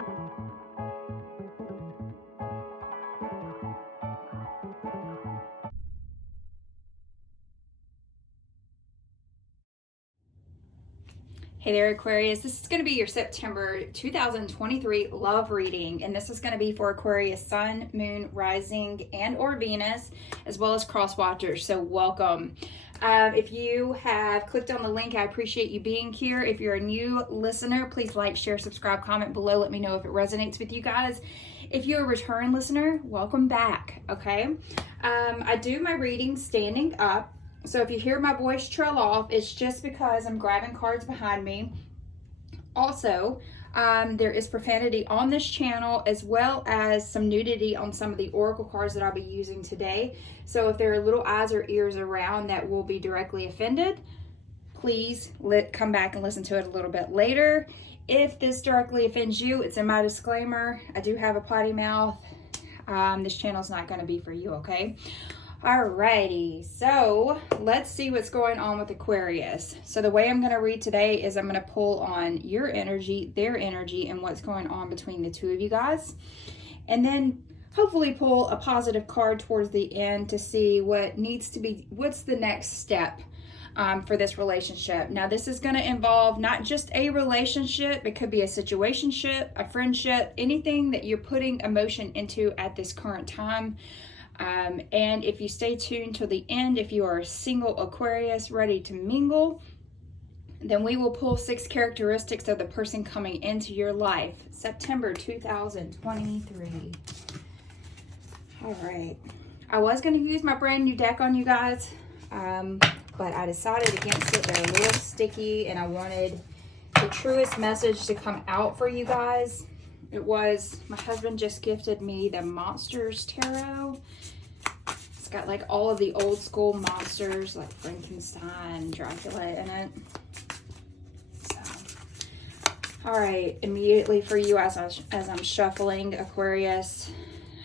Hey there, Aquarius. This is going to be your September 2023 love reading, and this is going to be for Aquarius Sun, Moon, Rising, and or Venus, as well as cross watchers. So welcome. If you have clicked on the link, I appreciate you being here. If you're a new listener, please like, share, subscribe, comment below. Let me know if it resonates with you guys. If you're a return listener, welcome back, okay? I do my readings standing up. So if you hear my voice trail off, it's just because I'm grabbing cards behind me. Also, there is profanity on this channel, as well as some nudity on some of the oracle cards that I'll be using today. So if there are little eyes or ears around that will be directly offended, please come back and listen to it a little bit later. If this directly offends you, it's in my disclaimer. I do have a potty mouth. This channel is not going to be for you, okay? Alrighty, so let's see what's going on with Aquarius. So the way I'm going to read today is I'm going to pull on your energy, their energy, and what's going on between the two of you guys. And then hopefully pull a positive card towards the end to see what needs to be, what's the next step for this relationship. Now this is going to involve not just a relationship, it could be a situationship, a friendship, anything that you're putting emotion into at this current time. And if you stay tuned till the end, if you are a single Aquarius ready to mingle, then we will pull 6 characteristics of the person coming into your life. September 2023. All right. I was going to use my brand new deck on you guys, but I decided against it. They're a little sticky, and I wanted the truest message to come out for you guys. It was, my husband just gifted me the Monsters Tarot. It's got like all of the old school monsters like Frankenstein, Dracula in it. So, all right, immediately for you as I'm shuffling Aquarius,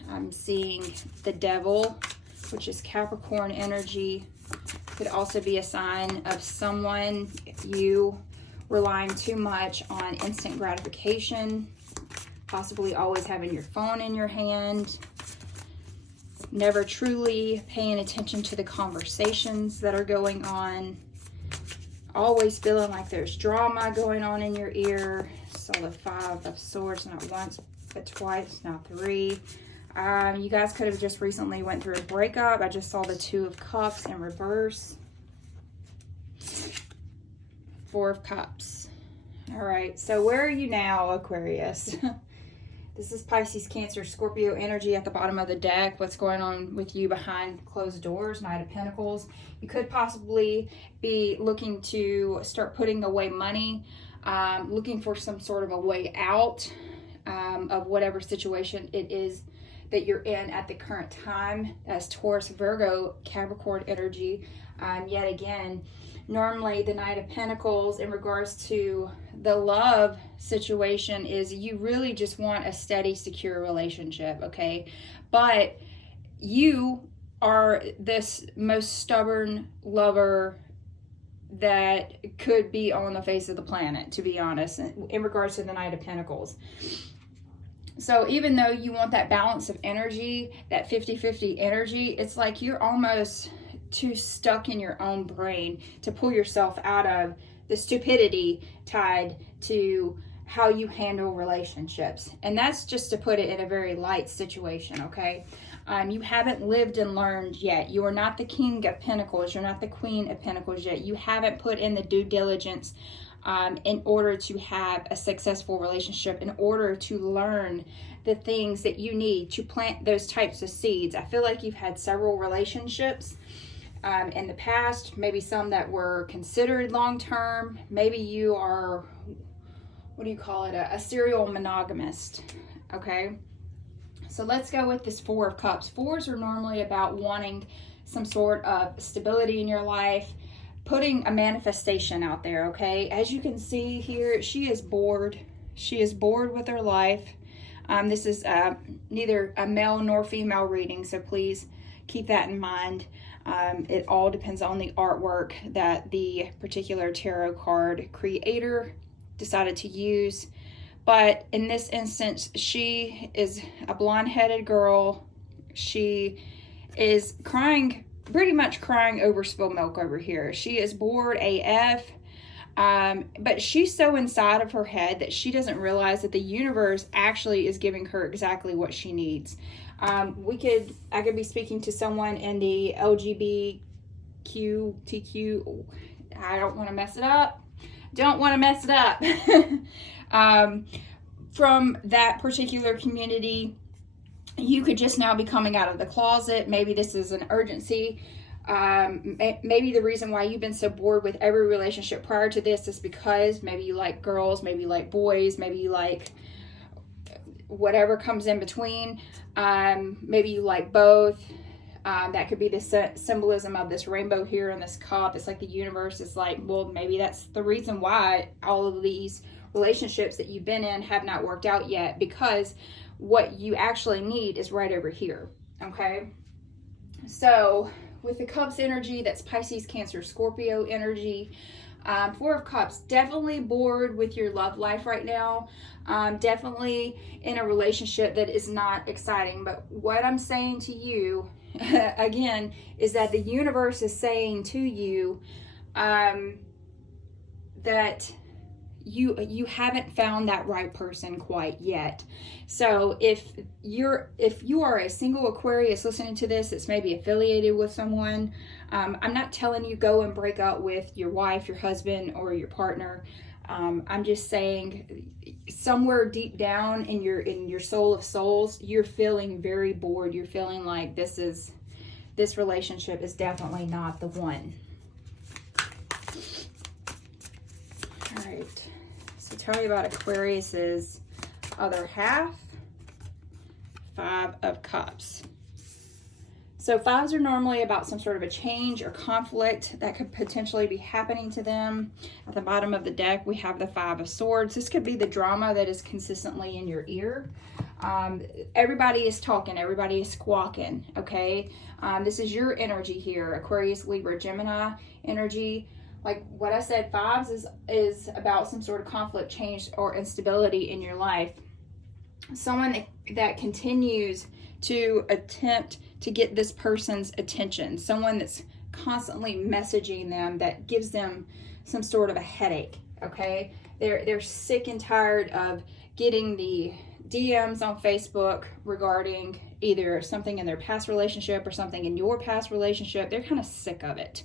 I'm seeing the Devil, which is Capricorn energy. Could also be a sign of someone, you relying too much on instant gratification. Possibly always having your phone in your hand, never truly paying attention to the conversations that are going on, always feeling like there's drama going on in your ear. So the 5 of Swords, not once, but twice, not 3. You guys could have just recently went through a breakup. I just saw the 2 of Cups in reverse. 4 of Cups. All right, so where are you now, Aquarius? This is Pisces, Cancer, Scorpio energy at the bottom of the deck. What's going on with you behind closed doors? Knight of Pentacles. You could possibly be looking to start putting away money, looking for some sort of a way out of whatever situation it is that you're in at the current time. As Taurus, Virgo, Capricorn energy. Yet again, normally the Knight of Pentacles in regards to the love situation is you really just want a steady, secure relationship, okay? But you are this most stubborn lover that could be on the face of the planet, to be honest, in regards to the Knight of Pentacles. So even though you want that balance of energy, that 50-50 energy, it's like you're almost too stuck in your own brain to pull yourself out of the stupidity tied to how you handle relationships. And that's just to put it in a very light situation, okay? You haven't lived and learned yet. You are not the King of Pentacles. You're not the Queen of Pentacles yet. You haven't put in the due diligence in order to have a successful relationship, in order to learn the things that you need to plant those types of seeds. I feel like you've had several relationships in the past, maybe some that were considered long-term. Maybe you are, what do you call it, a serial monogamist, okay? So let's go with this 4 of Cups. 4s are normally about wanting some sort of stability in your life, putting a manifestation out there, okay? As you can see here, she is bored. She is bored with her life. This is neither a male nor female reading, so please keep that in mind. It all depends on the artwork that the particular tarot card creator decided to use. But in this instance, she is a blonde-headed girl. She is crying, pretty much crying over spilled milk over here. She is bored AF. But she's so inside of her head that she doesn't realize that the universe actually is giving her exactly what she needs. I could be speaking to someone in the LGBTQ. I don't want to mess it up. From that particular community, you could just now be coming out of the closet. Maybe this is an urgency. Maybe the reason why you've been so bored with every relationship prior to this is because maybe you like girls, maybe you like boys, maybe you like whatever comes in between. Maybe you like both. That could be the symbolism of this rainbow here in this cup. It's like the universe is like, well, maybe that's the reason why all of these relationships that you've been in have not worked out yet, because what you actually need is right over here. Okay. So with the Cups energy, that's Pisces, Cancer, Scorpio energy. Four of Cups, definitely bored with your love life right now. Definitely in a relationship that is not exciting. But what I'm saying to you, again, is that the universe is saying to you that you haven't found that right person quite yet. So if you are a single Aquarius listening to this, it's maybe affiliated with someone. I'm not telling you go and break up with your wife, your husband, or your partner. I'm just saying somewhere deep down in your soul of souls, you're feeling very bored. You're feeling like this relationship is definitely not the one. All right. So tell me about Aquarius's other half. Five of Cups. So fives are normally about some sort of a change or conflict that could potentially be happening to them. At the bottom of the deck, we have the Five of Swords. This could be the drama that is consistently in your ear. Everybody is talking, everybody is squawking, okay? This is your energy here, Aquarius, Libra, Gemini energy. Like what I said, fives is about some sort of conflict, change, or instability in your life. Someone that continues to attempt to get this person's attention. Someone that's constantly messaging them that gives them some sort of a headache, okay? They're sick and tired of getting the DMs on Facebook regarding either something in their past relationship or something in your past relationship. They're kind of sick of it.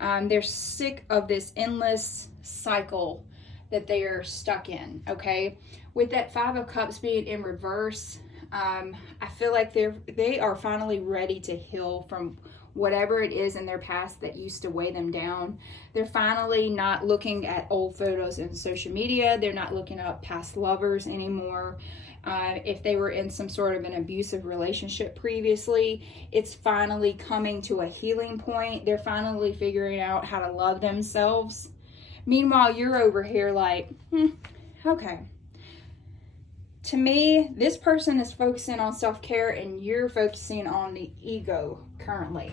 They're sick of this endless cycle that they are stuck in, okay? With that Five of Cups being in reverse, I feel like they are finally ready to heal from whatever it is in their past that used to weigh them down. They're finally not looking at old photos in social media. They're not looking up past lovers anymore. If they were in some sort of an abusive relationship previously, it's finally coming to a healing point. They're finally figuring out how to love themselves. Meanwhile, you're over here like, okay. To me, this person is focusing on self-care and you're focusing on the ego currently.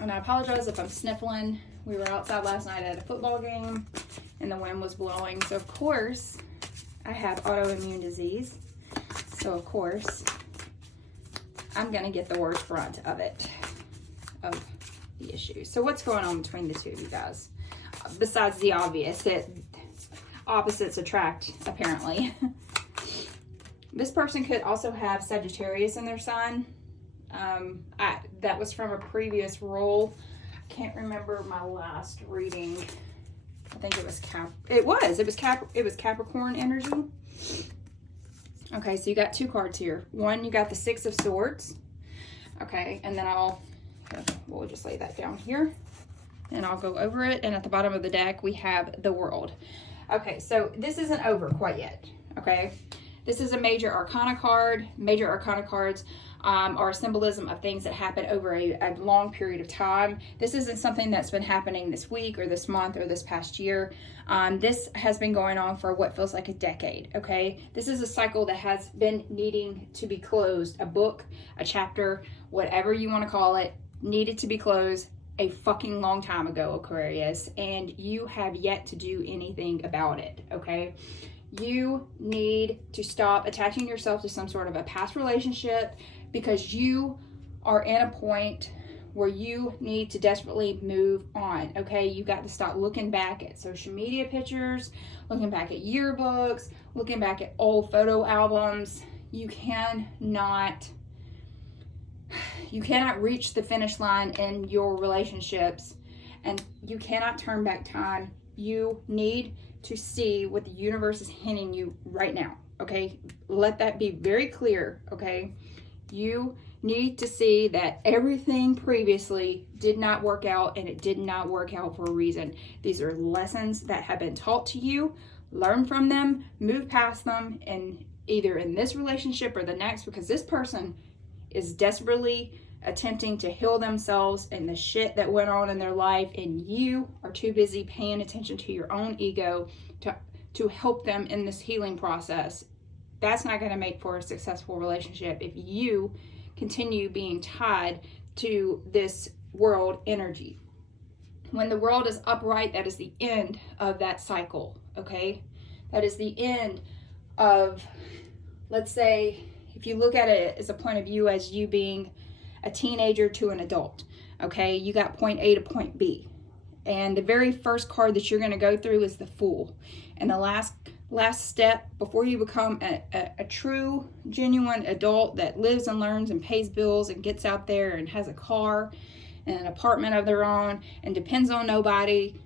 And I apologize if I'm sniffling. We were outside last night at a football game and the wind was blowing. So of course, I have autoimmune disease. So of course, I'm gonna get the worst brunt of it, of the issue. So what's going on between the two of you guys? Besides the obvious, that opposites attract, apparently. This person could also have Sagittarius in their sign. That was from a previous roll. I can't remember my last reading. I think it was Capricorn energy. Okay, so you got two cards here. One, you got the Six of Swords. Okay, and then we'll just lay that down here and I'll go over it. And at the bottom of the deck, we have the World. Okay, so this isn't over quite yet, okay? This is a major arcana card. Major arcana cards are a symbolism of things that happen over a long period of time. This isn't something that's been happening this week or this month or this past year. This has been going on for what feels like a decade, okay? This is a cycle that has been needing to be closed. A book, a chapter, whatever you want to call it, needed to be closed. a fucking long time ago, Aquarius, and you have yet to do anything about it, okay? You need to stop attaching yourself to some sort of a past relationship, because you are in a point where you need to desperately move on, okay? You got to stop looking back at social media pictures, looking back at yearbooks, looking back at old photo albums. You cannot reach the finish line in your relationships, and you cannot turn back time. You need to see what the universe is handing you right now, okay? Let that be very clear, okay? You need to see that everything previously did not work out, and it did not work out for a reason. These are lessons that have been taught to you. Learn from them, move past them, and either in this relationship or the next, because this person is desperately attempting to heal themselves and the shit that went on in their life, and you are too busy paying attention to your own ego to help them in this healing process. That's not going to make for a successful relationship if you continue being tied to this world energy. When the world is upright, that is the end of that cycle, okay? That is the end of, let's say, if you look at it as a point of view as you being a teenager to an adult, okay? You got point A to point B. And the very first card that you're going to go through is the Fool. And the last step before you become a true, genuine adult that lives and learns and pays bills and gets out there and has a car and an apartment of their own and depends on nobody,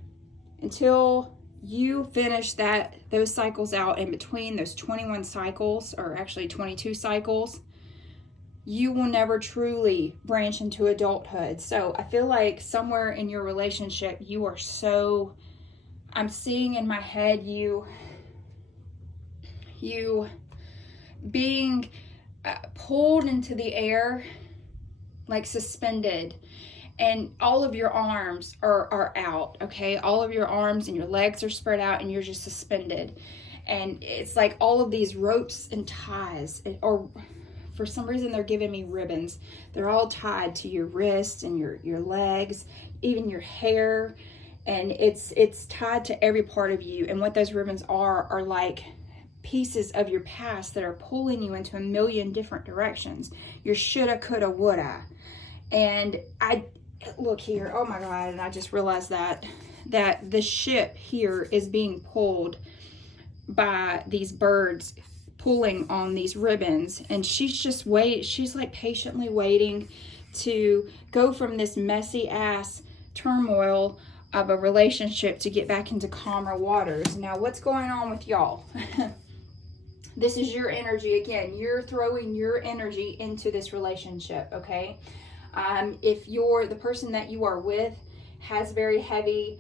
until you finish those cycles out in between those 21 cycles, or actually 22 cycles, you will never truly branch into adulthood. So I feel like somewhere in your relationship, you are so, I'm seeing in my head you being pulled into the air, like suspended, and all of your arms are out, okay? All of your arms and your legs are spread out, and you're just suspended. And it's like all of these ropes and ties, or for some reason they're giving me ribbons. They're all tied to your wrists and your legs, even your hair, and it's tied to every part of you. And what those ribbons are like pieces of your past that are pulling you into a million different directions. Your shoulda, coulda, woulda. And I look here, oh my God, and I just realized that the ship here is being pulled by these birds pulling on these ribbons, and she's like patiently waiting to go from this messy ass turmoil of a relationship to get back into calmer waters. Now, what's going on with y'all? This is your energy again. You're throwing your energy into this relationship, okay? If the person that you are with has very heavy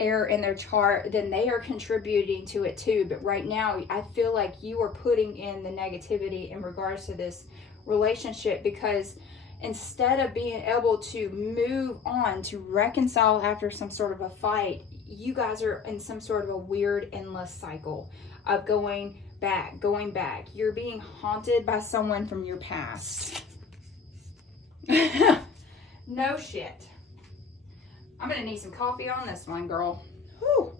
air in their chart, then they are contributing to it too. But right now, I feel like you are putting in the negativity in regards to this relationship, because instead of being able to move on, to reconcile after some sort of a fight, you guys are in some sort of a weird endless cycle of going back. You're being haunted by someone from your past. No shit. I'm gonna need some coffee on this one, girl. Whew.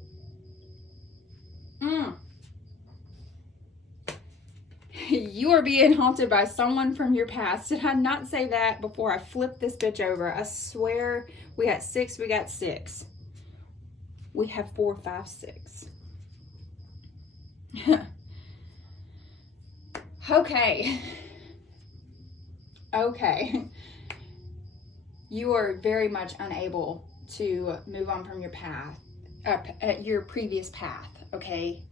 You are being haunted by someone from your past. Did I not say that before I flipped this bitch over? I swear we got 6, we got 6. We have 4, 5, 6. Okay. You are very much unable to move on from your path, your previous path, okay?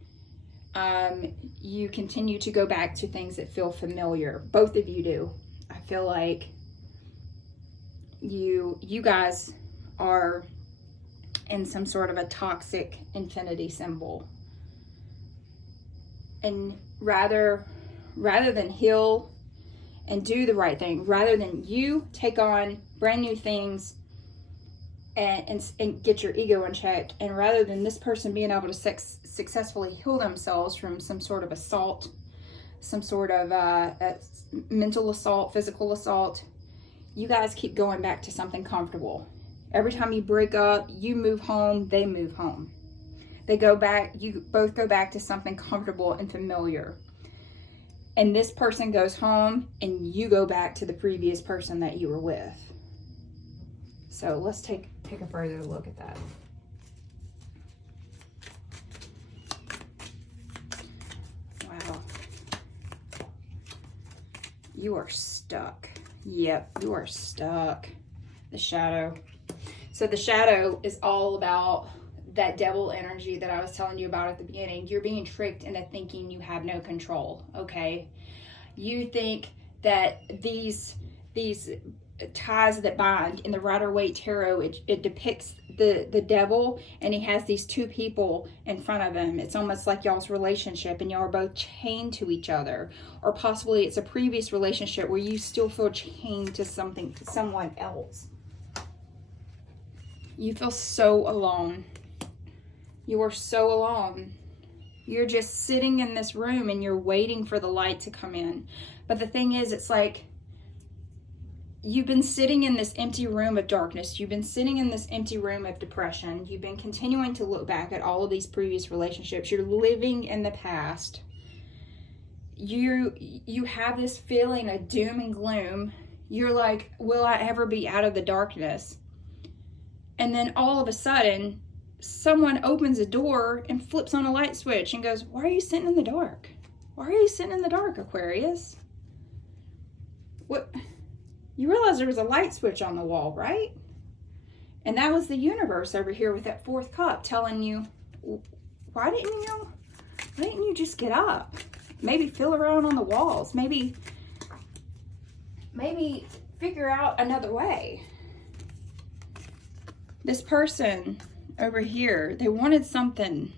You continue to go back to things that feel familiar. Both of you do. I feel like you guys are in some sort of a toxic infinity symbol. And rather than heal and do the right thing, rather than you take on brand new things and get your ego in check, and rather than this person being able to successfully heal themselves from some sort of assault, some sort of mental assault, physical assault, you guys keep going back to something comfortable. Every time you break up, you move home, they move home. They go back, you both go back to something comfortable and familiar. And this person goes home and you go back to the previous person that you were with. So let's take a further look at that. Wow. You are stuck. Yep, you are stuck. The shadow. So the shadow is all about that devil energy that I was telling you about at the beginning. You're being tricked into thinking you have no control, okay? You think that these ties that bind in the Rider-Waite Tarot, it depicts the devil, and he has these two people in front of him. It's almost like y'all's relationship and y'all are both chained to each other, or possibly it's a previous relationship where you still feel chained to someone else. You feel so alone. You are so alone. You're just sitting in this room and you're waiting for the light to come in. But the thing is, it's like you've been sitting in this empty room of darkness. You've been sitting in this empty room of depression. You've been continuing to look back at all of these previous relationships. You're living in the past. You have this feeling of doom and gloom. You're like, will I ever be out of the darkness? And then all of a sudden, someone opens a door and flips on a light switch and goes, why are you sitting in the dark? Why are you sitting in the dark, Aquarius? What? You realize there was a light switch on the wall, right? And that was the universe over here with that fourth cup telling you, why didn't you just get up? Maybe feel around on the walls. Maybe figure out another way. This person over here, they wanted something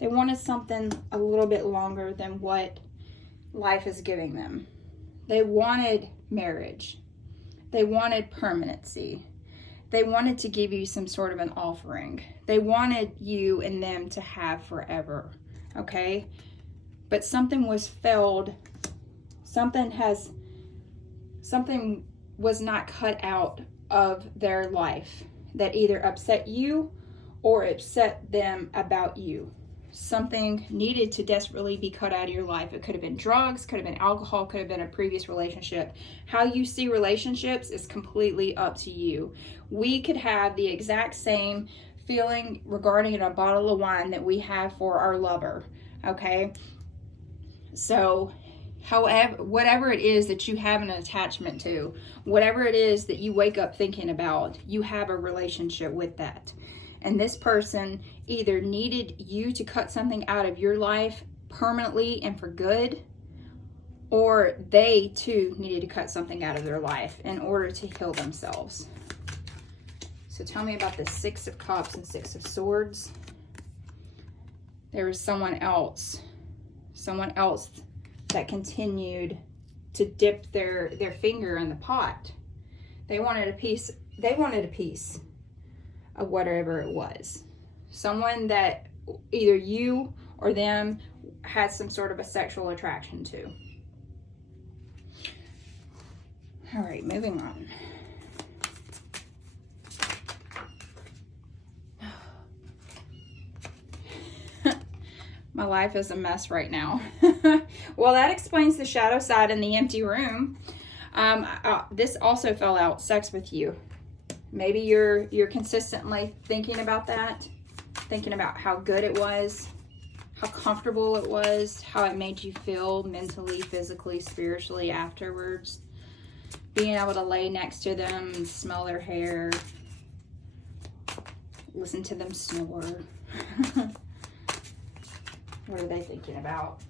a little bit longer than what life is giving them. They wanted marriage. They wanted permanency. They wanted to give you some sort of an offering. They wanted you and them to have forever, okay? But something was failed. Something was not cut out of their life that either upset you or upset them about you. Something needed to desperately be cut out of your life. It could have been drugs, could have been alcohol, could have been a previous relationship. How you see relationships is completely up to you. We could have the exact same feeling regarding a bottle of wine that we have for our lover, okay? So, however, whatever it is that you have an attachment to, whatever it is that you wake up thinking about, you have a relationship with that. And this person either needed you to cut something out of your life permanently and for good, or they too needed to cut something out of their life in order to heal themselves. So tell me about the Six of Cups and Six of Swords. There was someone else that continued to dip their finger in the pot. They wanted a piece of whatever it was. Someone that either you or them had some sort of a sexual attraction to. All right, moving on. My life is a mess right now. Well, that explains the shadow side in the empty room. This also fell out, sex with you. Maybe you're consistently thinking about that, thinking about how good it was, how comfortable it was, how it made you feel mentally, physically, spiritually afterwards. Being able to lay next to them and smell their hair, listen to them snore. What are they thinking about?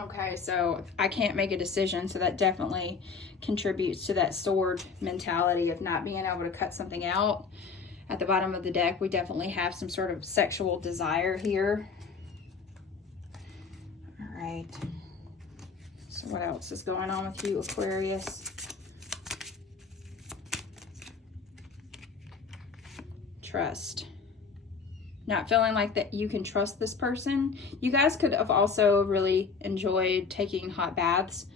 Okay, so I can't make a decision, so that definitely contributes to that sword mentality of not being able to cut something out. At the bottom of the deck, we definitely have some sort of sexual desire here. All right. So what else is going on with you, Aquarius? Trust. Not feeling like that you can trust this person. You guys could have also really enjoyed taking hot baths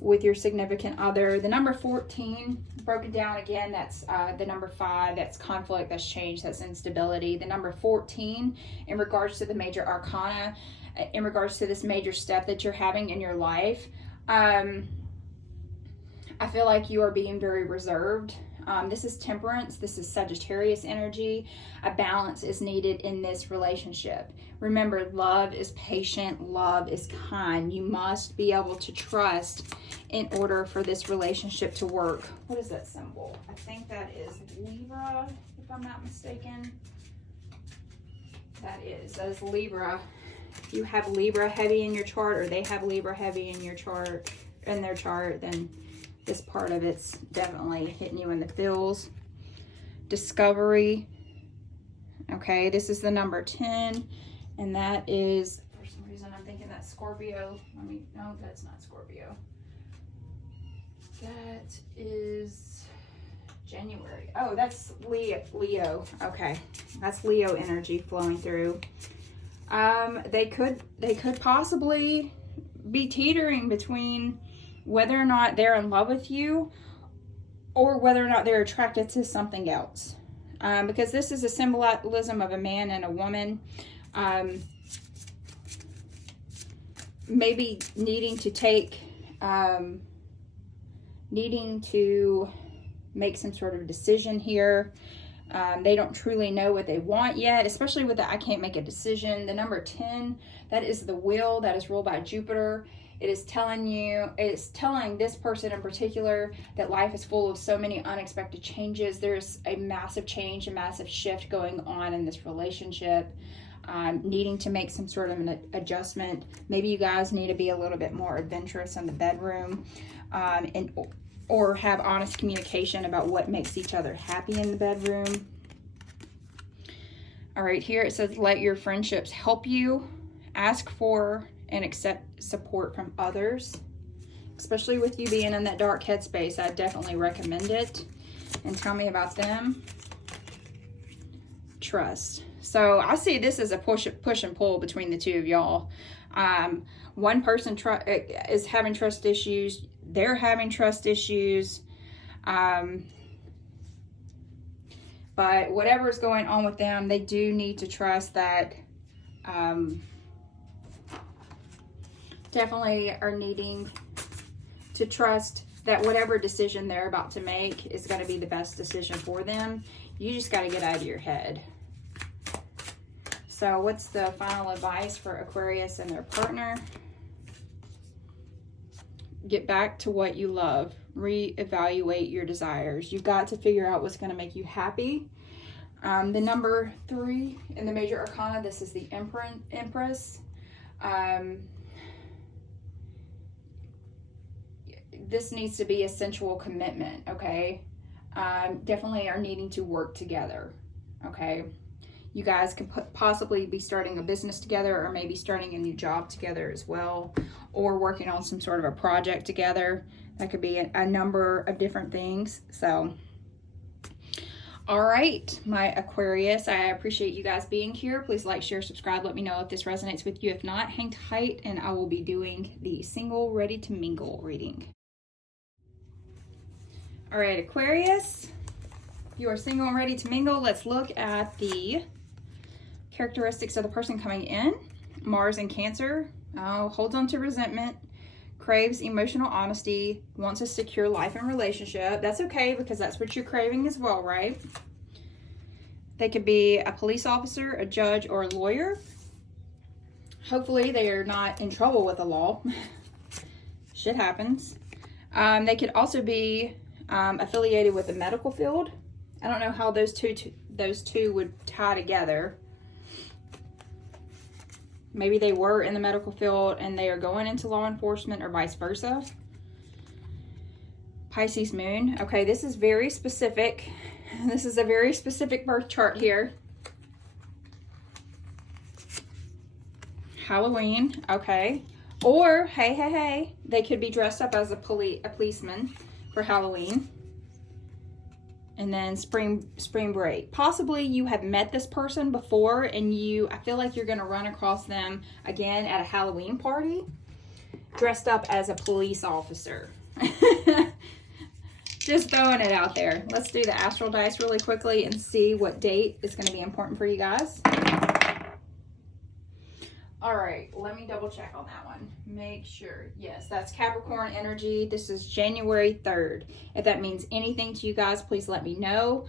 with your significant other. The number 14, broken down again, that's the number 5, that's conflict, that's change, that's instability. The number 14, in regards to the major arcana, in regards to this major step that you're having in your life, I feel like you are being very reserved. This is temperance. This is Sagittarius energy. A balance is needed in this relationship. Remember, love is patient. Love is kind. You must be able to trust in order for this relationship to work. What is that symbol? I think that is Libra, if I'm not mistaken. That is Libra. If you have Libra heavy in your chart, or they have Libra heavy in your chart, in their chart, then this part of it's definitely hitting you in the feels. Discovery. Okay, this is the number 10, and that is, for some reason I'm thinking that's Scorpio. No, that's not Scorpio. That is January. Oh, that's Leo. Okay, that's Leo energy flowing through. They could possibly be teetering between whether or not they're in love with you or whether or not they're attracted to something else. Because this is a symbolism of a man and a woman. Maybe needing to make some sort of decision here. They don't truly know what they want yet, especially with the I can't make a decision. The number 10, that is the wheel that is ruled by Jupiter. It is telling this person in particular that life is full of so many unexpected changes. There's a massive change, a massive shift going on in this relationship, needing to make some sort of an adjustment. Maybe you guys need to be a little bit more adventurous in the bedroom, or have honest communication about what makes each other happy in the bedroom. All right, here it says, let your friendships help you. Ask for and accept support from others. Especially with you being in that dark headspace, I definitely recommend it. And tell me about them. Trust. So I see this as a push and pull between the two of y'all. One person is having trust issues. They're having trust issues. But whatever is going on with them, they do need to trust that, definitely are needing to trust that whatever decision they're about to make is going to be the best decision for them. You just got to get out of your head. So what's the final advice for Aquarius and their partner? Get back to what you love. Reevaluate your desires. You've got to figure out what's going to make you happy. The number 3 in the major arcana, this is the Empress. This needs to be a sensual commitment, okay? Definitely are needing to work together, okay? You guys could possibly be starting a business together, or maybe starting a new job together as well, or working on some sort of a project together. That could be a number of different things. So, all right, my Aquarius, I appreciate you guys being here. Please like, share, subscribe. Let me know if this resonates with you. If not, hang tight, and I will be doing the single ready to mingle reading. All right, Aquarius, if you are single and ready to mingle, let's look at the characteristics of the person coming in. Mars in Cancer, holds on to resentment, craves emotional honesty, wants a secure life and relationship. That's okay, because that's what you're craving as well, right? They could be a police officer, a judge, or a lawyer. Hopefully they are not in trouble with the law. Shit happens. They could also be affiliated with the medical field. I don't know how those two would tie together. Maybe they were in the medical field and they are going into law enforcement, or vice versa. Pisces moon. Okay, this is very specific. This is a very specific birth chart here. Halloween. Okay. Or, hey, they could be dressed up as a policeman for Halloween. And then spring break. Possibly you have met this person before, and I feel like you're going to run across them again at a Halloween party. dressed up as a police officer. Just throwing it out there. Let's do the astral dice really quickly and see what date is going to be important for you guys. All right, let me double check on that one. Make sure. Yes, that's Capricorn energy. This is January 3rd. If that means anything to you guys, please let me know.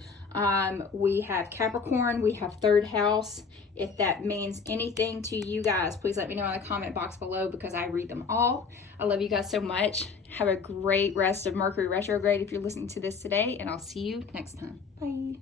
We have Capricorn, we have 3rd house. If that means anything to you guys, please let me know in the comment box below because I read them all. I love you guys so much. Have a great rest of Mercury retrograde if you're listening to this today, and I'll see you next time. Bye.